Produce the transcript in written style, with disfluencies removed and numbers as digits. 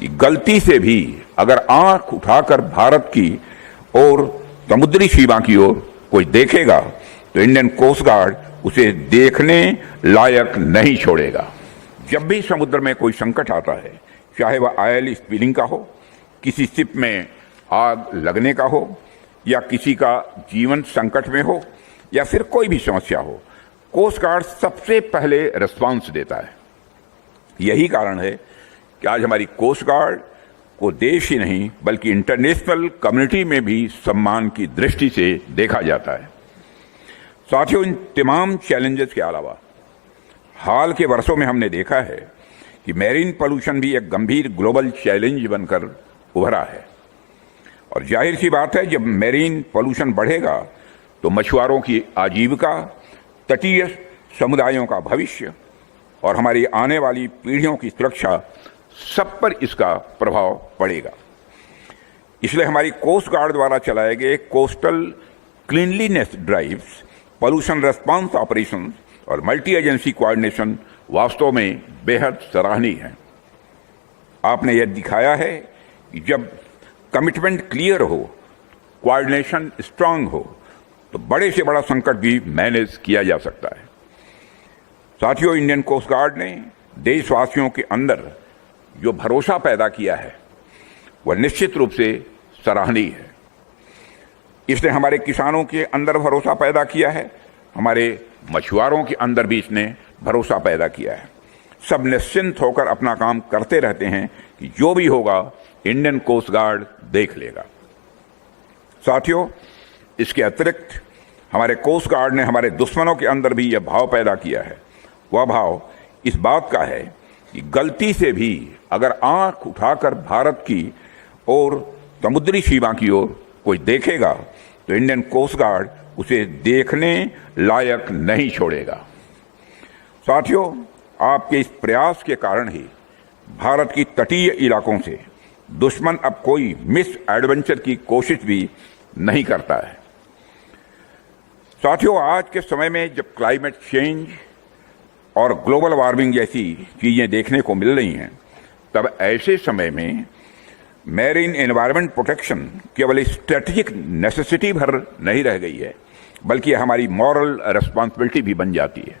कि गलती से भी अगर आंख उठाकर भारत की और समुद्री सीमा की ओर कोई देखेगा तो इंडियन कोस्ट गार्ड उसे देखने लायक नहीं छोड़ेगा। जब भी समुद्र में कोई संकट आता है, चाहे वह ऑयल स्पिलिंग का हो, किसी शिप में आग लगने का हो, या किसी का जीवन संकट में हो, या फिर कोई भी समस्या हो, कोस्ट गार्ड सबसे पहले रिस्पांस देता है। यही कारण है कि आज हमारी कोस्ट गार्ड को देश ही नहीं बल्कि इंटरनेशनल कम्युनिटी में भी सम्मान की दृष्टि से देखा जाता है। साथियों, इन तमाम चैलेंजेस के अलावा हाल के वर्षों में हमने देखा है कि मैरीन पोल्यूशन भी एक गंभीर ग्लोबल चैलेंज बनकर उभरा है। और जाहिर सी बात है, जब मैरीन पोल्यूशन बढ़ेगा तो मछुआरों की आजीविका, तटीय समुदायों का भविष्य और हमारी आने वाली पीढ़ियों की सुरक्षा, सब पर इसका प्रभाव पड़ेगा। इसलिए हमारी कोस्ट गार्ड द्वारा चलाए गए coastal cleanliness drives, pollution response operation और मल्टी एजेंसी कोऑर्डिनेशन वास्तव में बेहद सराहनीय है। आपने यह दिखाया है कि जब कमिटमेंट क्लियर हो, कोऑर्डिनेशन स्ट्रांग हो, तो बड़े से बड़ा संकट भी मैनेज किया जा सकता है। साथियों, इंडियन कोस्ट गार्ड ने देशवासियों के अंदर जो भरोसा पैदा किया है वह निश्चित रूप से सराहनीय है। इसने हमारे किसानों के अंदर भरोसा पैदा किया है, हमारे मछुआरों के अंदर भी इसने भरोसा पैदा किया है। सब निश्चिंत होकर अपना काम करते रहते हैं कि जो भी होगा इंडियन कोस्ट गार्ड देख लेगा। साथियों, इसके अतिरिक्त हमारे कोस्ट गार्ड ने हमारे दुश्मनों के अंदर भी यह भाव पैदा किया है। वह भाव इस बात का है कि गलती से भी अगर आंख उठाकर भारत की और समुद्री सीमा की ओर कोई देखेगा तो इंडियन कोस्ट गार्ड उसे देखने लायक नहीं छोड़ेगा। साथियों, आपके इस प्रयास के कारण ही भारत की तटीय इलाकों से दुश्मन अब कोई मिस एडवेंचर की कोशिश भी नहीं करता है। साथियों, आज के समय में जब क्लाइमेट चेंज और ग्लोबल वार्मिंग जैसी चीजें देखने को मिल रही हैं, तब ऐसे समय में मैरीन एनवायरनमेंट प्रोटेक्शन केवल स्ट्रेटेजिक नेसेसिटी भर नहीं रह गई है, बल्कि हमारी मॉरल रिस्पॉन्सिबिलिटी भी बन जाती है।